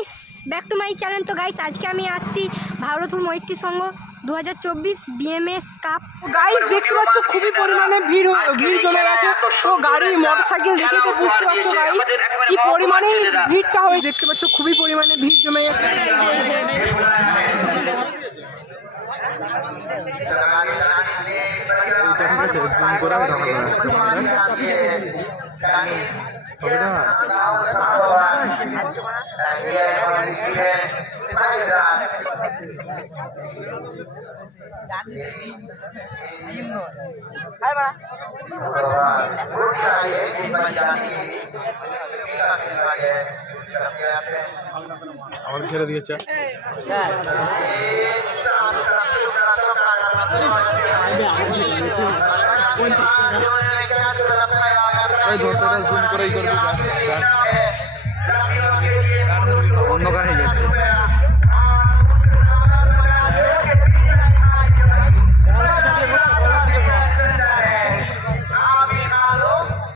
Guys, back to my channel. তো guys, আজকে আমি আসছি ভারতপুর মৈত্রী সংঘ 2024 বিএমএস কাপ। গাইস দেখতে পাচ্ছ খুবই পরিমাণে ভিড় জমে গেছে। তো গাড়ি মোটরসাইকেল দেখে তো বুঝতে পারছো গাইস কি পরিমাণে ভিড়টা হয়ে। দেখতে পাচ্ছ খুবই পরিমাণে ভিড় জমে গেছে। আমার ছেড়ে দিয়েছে ধরতে জুম করেই করবি অন্ধকার হয়ে যাচ্ছে।